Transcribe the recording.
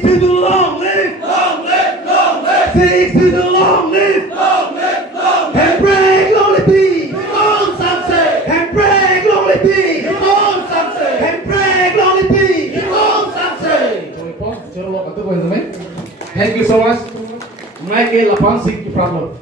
Six to the long live. Long live, long live. Six to the long live. Long live, long live. And brag lonely be. Come on, some say. And brag lonely be. Come on, some say. And brag lonely be. Come on, some say. Thank you so much. Make it a fun thing to problem.